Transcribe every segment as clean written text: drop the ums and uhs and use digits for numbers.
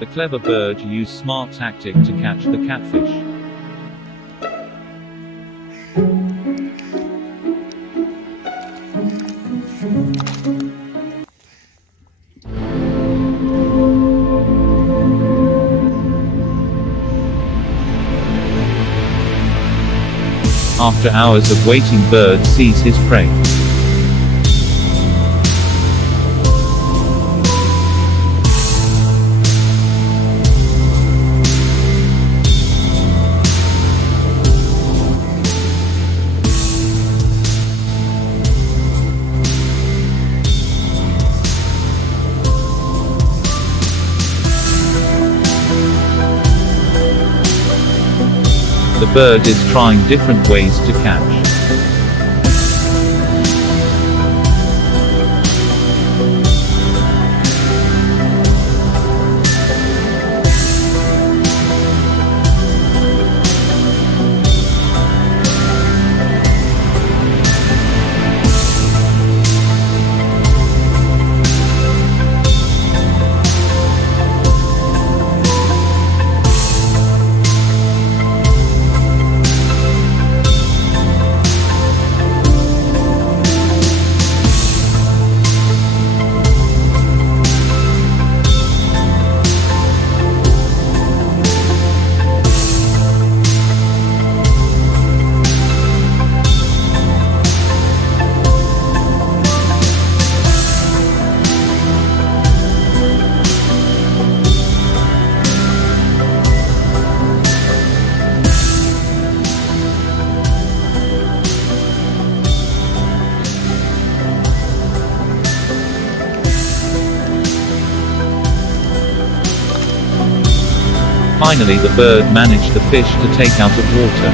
The clever bird used smart tactic to catch the catfish. After hours of waiting, bird sees his prey. The bird is trying different ways to catch. Finally, the bird managed the fish to take out of water.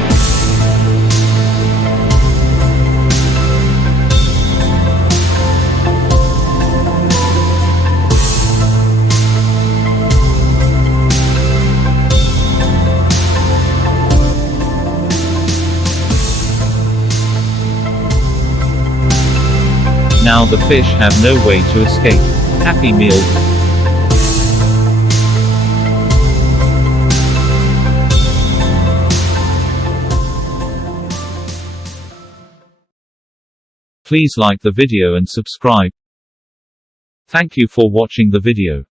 Now the fish have no way to escape. Happy Meal. Please like the video and subscribe. Thank you for watching the video.